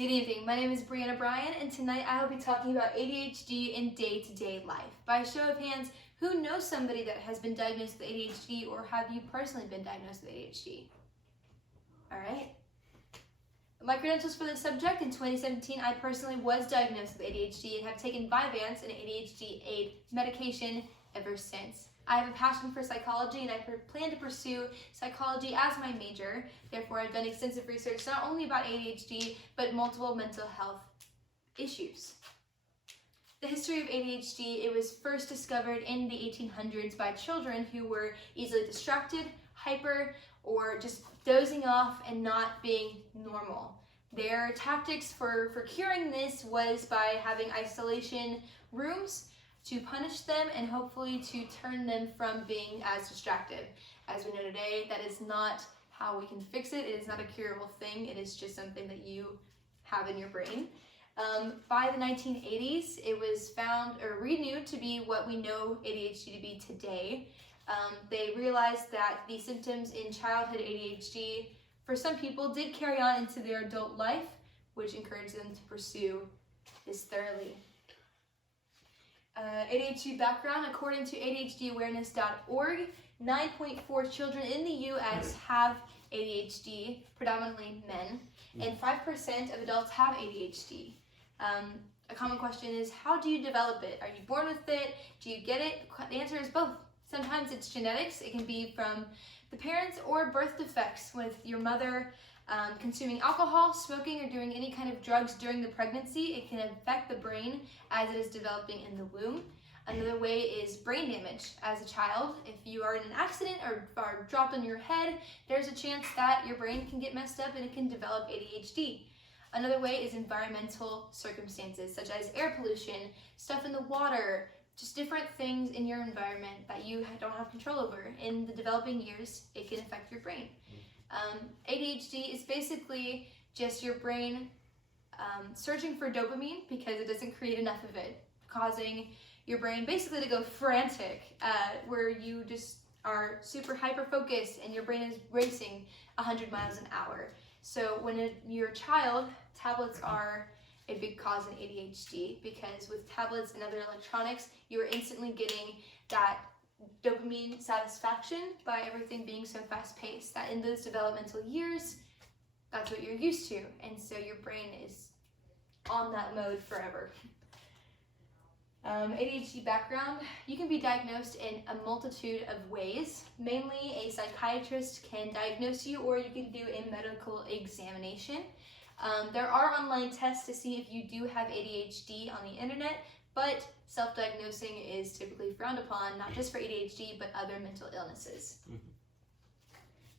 Good evening, my name is Brianna Bryan, and tonight I will be talking about ADHD in day-to-day life. By a show of hands, who knows somebody that has been diagnosed with ADHD, or have you personally been diagnosed with ADHD? Alright. My credentials for this subject: in 2017, I personally was diagnosed with ADHD and have taken Vyvanse, an ADHD aid medication, ever since. I have a passion for psychology, and I plan to pursue psychology as my major. Therefore, I've done extensive research not only about ADHD, but multiple mental health issues. The history of ADHD, it was first discovered in the 1800s by children who were easily distracted, hyper, or just dozing off and not being normal. Their tactics for curing this was by having isolation rooms to punish them and hopefully to turn them from being as distracted. As we know today, that is not how we can fix it. It is not a curable thing. It is just something that you have in your brain. By the 1980s, it was found or renewed to be what we know ADHD to be today. They realized that the symptoms in childhood ADHD for some people did carry on into their adult life, which encouraged them to pursue this thoroughly. ADHD background: according to ADHDawareness.org, 9.4 children in the U.S. have ADHD, predominantly men, and 5% of adults have ADHD. A common question is, how do you develop it? Are you born with it? Do you get it? The answer is both. Sometimes it's genetics. It can be from the parents, or birth defects with your mother consuming alcohol, smoking, or doing any kind of drugs during the pregnancy. It can affect the brain as it is developing in the womb. Another way is brain damage. As a child, if you are in an accident or are dropped on your head, there's a chance that your brain can get messed up and it can develop ADHD. Another way is environmental circumstances, such as air pollution, stuff in the water, just different things in your environment that you don't have control over. In the developing years, it can affect your brain. ADHD is basically just your brain searching for dopamine because it doesn't create enough of it, causing your brain basically to go frantic, where you just are super hyper focused and your brain is racing 100 miles an hour. So when you're a child, tablets are a big cause in ADHD, because with tablets and other electronics, you are instantly getting that dopamine satisfaction by everything being so fast-paced, that in those developmental years, that's what you're used to, and so your brain is on that mode forever. ADHD background: you can be diagnosed in a multitude of ways. Mainly, a psychiatrist can diagnose you, or you can do a medical examination. There are online tests to see if you do have ADHD on the internet, but self-diagnosing is typically frowned upon, not just for ADHD, but other mental illnesses.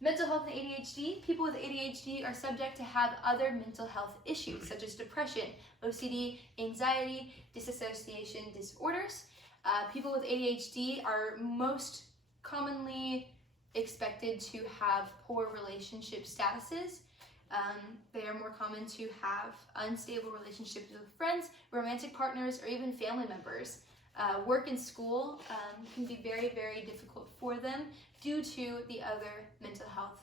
Mental health and ADHD: people with ADHD are subject to have other mental health issues, such as depression, OCD, anxiety, dissociation disorders. People with ADHD are most commonly expected to have poor relationship statuses. They are more common to have unstable relationships with friends, romantic partners, or even family members. Work and school can be very, very difficult for them due to the other mental health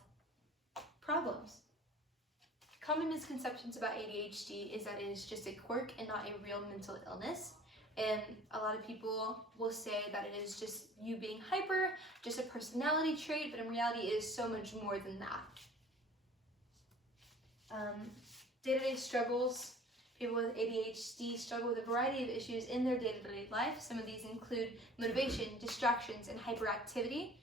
problems. Common misconceptions about ADHD is that it is just a quirk and not a real mental illness. And a lot of people will say that it is just you being hyper, just a personality trait, but in reality it is so much more than that. Day-to-day struggles: people with ADHD struggle with a variety of issues in their day-to-day life. Some of these include motivation, distractions, and hyperactivity.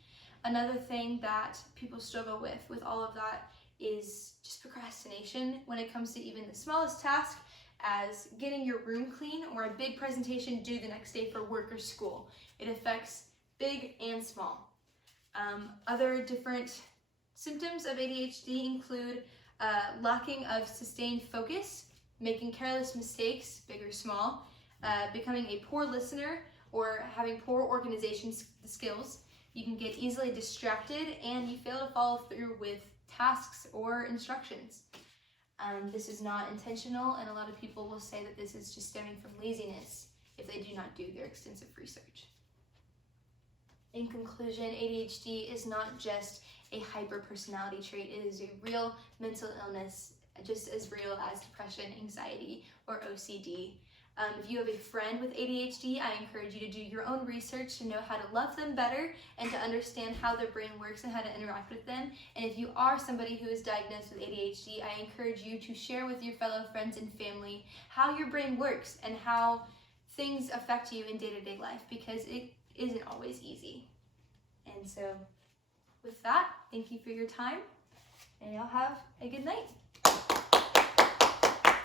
Another thing that people struggle with all of that is just procrastination when it comes to even the smallest task, as getting your room clean or a big presentation due the next day for work or school. It affects big and small. Other different symptoms of ADHD include lacking of sustained focus, making careless mistakes, big or small, becoming a poor listener, or having poor organization skills. You can get easily distracted, and you fail to follow through with tasks or instructions. This is not intentional, and a lot of people will say that this is just stemming from laziness if they do not do their extensive research. In conclusion, ADHD is not just a hyper personality trait. It is a real mental illness just as real as depression, anxiety, or OCD. If you have a friend with ADHD, I encourage you to do your own research to know how to love them better and to understand how their brain works and how to interact with them. And if you are somebody who is diagnosed with ADHD, I encourage you to share with your fellow friends and family how your brain works and how things affect you in day-to-day life, because it isn't always easy. And so with that, thank you for your time, and y'all have a good night.